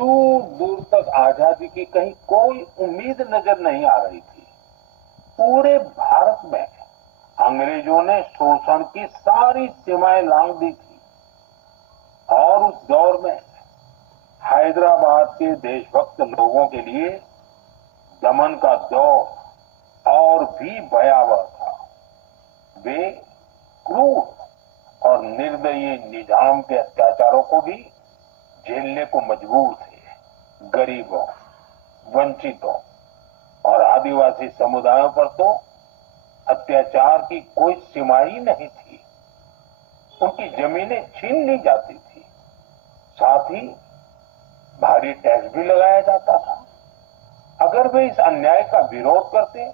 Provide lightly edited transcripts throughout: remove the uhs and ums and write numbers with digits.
दूर दूर तक आजादी की कहीं कोई उम्मीद नजर नहीं आ रही थी। पूरे भारत में अंग्रेजों ने शोषण की सारी सीमाएं लांघ दी थी और उस दौर में हैदराबाद के देशभक्त लोगों के लिए दमन का दौर और भी भयावह था। वे क्रूर और निर्दयी निजाम के अत्याचारों को भी झेलने को मजबूर थे। गरीबों, वंचितों और आदिवासी समुदायों पर तो अत्याचार की कोई सीमा ही नहीं थी। उनकी जमीनें छीन ली जाती थी, साथ ही भारी टैक्स भी लगाया जाता था। अगर वे इस अन्याय का विरोध करते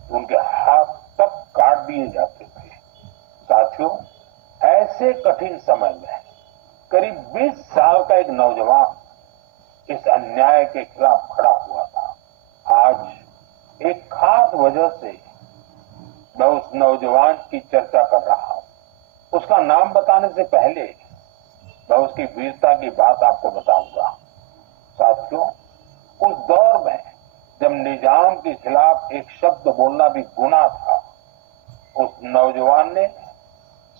तो उनके हाथ तक काट दिए जाते थे। साथियों, ऐसे कठिन समय में करीब 20 साल का एक नौजवान इस अन्याय के खिलाफ खड़ा हुआ था। आज एक खास वजह से मैं उस नौजवान की चर्चा कर रहा हूं। उसका नाम बताने से पहले मैं उसकी वीरता की बात आपको बताऊंगा। साथियों, उस दौर में जब निजाम के खिलाफ एक शब्द बोलना भी गुनाह था, उस नौजवान ने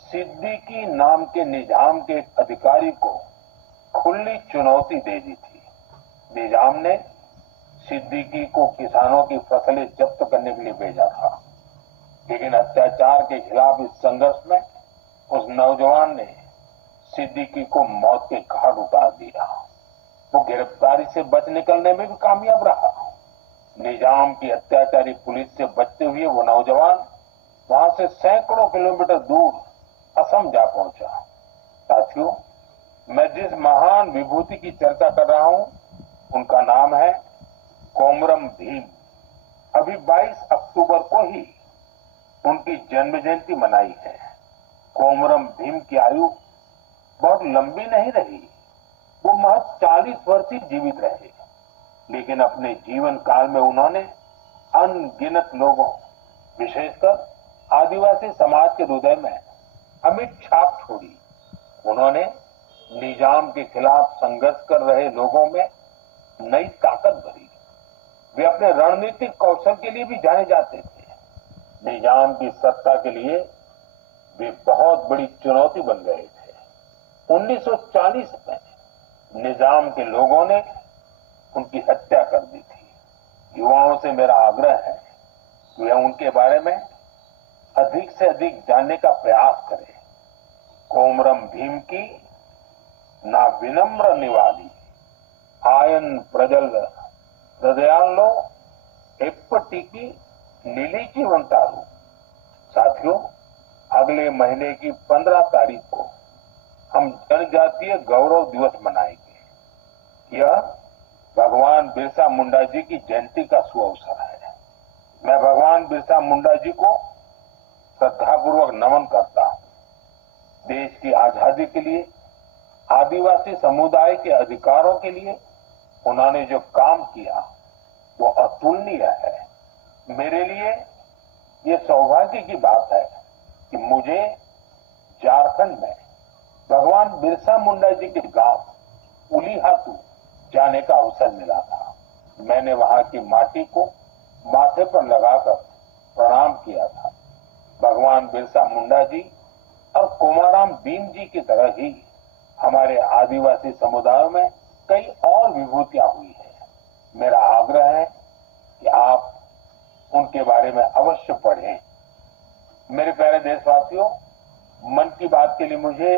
सिद्दीकी नाम के निजाम के एक अधिकारी को खुली चुनौती दे दी थी। निजाम ने सिद्दीकी को किसानों की फसलें जब्त करने के लिए भेजा था, लेकिन अत्याचार के खिलाफ इस संघर्ष में उस नौजवान ने सिद्दीकी को मौत के घाट उतार दिया। वो गिरफ्तारी से बच निकलने में भी कामयाब रहा। निजाम की अत्याचारी पुलिस से बचते हुए वो नौजवान वहां से सैकड़ों किलोमीटर दूर असम जा पहुंचा। साथियों, मैं जिस महान विभूति की चर्चा कर रहा हूं, उनका नाम है कोमरम भीम। अभी 22 अक्टूबर को ही उनकी जन्म जयंती मनाई है। कोमरम भीम की आयु बहुत लंबी नहीं रही। वो महज 40 वर्ष ही जीवित रहे, लेकिन अपने जीवन काल में उन्होंने अनगिनत लोगों, विशेषकर आदिवासी समाज के हृदय में अमिट छाप छोड़ी। उन्होंने निजाम के खिलाफ संघर्ष कर रहे लोगों में नई ताकत भरी। वे अपने रणनीतिक कौशल के लिए भी जाने जाते थे। निजाम की सत्ता के लिए वे बहुत बड़ी चुनौती बन गए थे। 1940 में निजाम के लोगों ने उनकी हत्या कर दी थी। युवाओं से मेरा आग्रह है कि वे उनके बारे में अधिक से अधिक जानने का प्रयास करें। कोमरम भीम की ना विनम्र निवाली आयन प्रजल हृदयालो एप्पटिकी निलीची वंतारू। साथियों, अगले महीने की 15 तारीख को हम जनजातीय गौरव दिवस मनाएंगे। यह भगवान बिरसा मुंडा जी की जयंती का सुअवसर है। मैं भगवान बिरसा मुंडा जी को श्रद्धापूर्वक नमन करता हूं। देश की आजादी के लिए, आदिवासी समुदाय के अधिकारों के लिए उन्होंने जो काम किया वो अतुलनीय है। मेरे लिए ये सौभाग्य की बात है कि मुझे झारखंड में भगवान बिरसा मुंडा जी के गांव उलीहातू जाने का अवसर मिला था। मैंने वहां की माटी को माथे पर लगाकर प्रणाम किया था। भगवान बिरसा मुंडा जी और कोमाराम भीम जी की तरह ही हमारे आदिवासी समुदायों में कई और विभूतियां हुई हैं। मेरा आग्रह है कि आप उनके बारे में अवश्य पढ़ें। मेरे प्यारे देशवासियों, मन की बात के लिए मुझे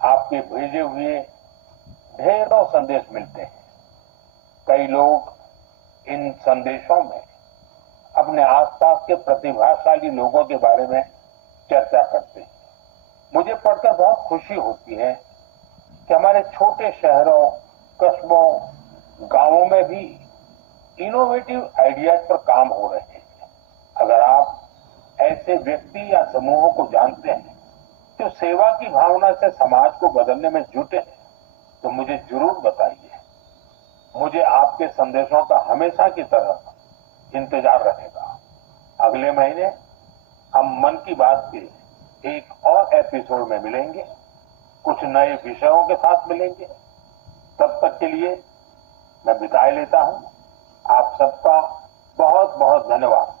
आपके भेजे हुए ढेरों संदेश मिलते हैं। कई लोग इन संदेशों में अपने आसपास के प्रतिभाशाली लोगों के बारे में चर्चा करते हैं। मुझे पढ़कर बहुत खुशी होती है कि हमारे छोटे शहरों, कस्बों, गांवों में भी इनोवेटिव आइडियाज पर काम हो रहे हैं। अगर आप ऐसे व्यक्ति या समूहों को जानते हैं जो सेवा की भावना से समाज को बदलने में जुटे हैं, तो मुझे जरूर बताइए। मुझे आपके संदेशों का हमेशा की तरह इंतजार रहेगा। अगले महीने हम मन की बात के एक और एपिसोड में मिलेंगे, कुछ नए विषयों के साथ मिलेंगे। तब तक के लिए मैं विदाई लेता हूं। आप सबका बहुत बहुत धन्यवाद।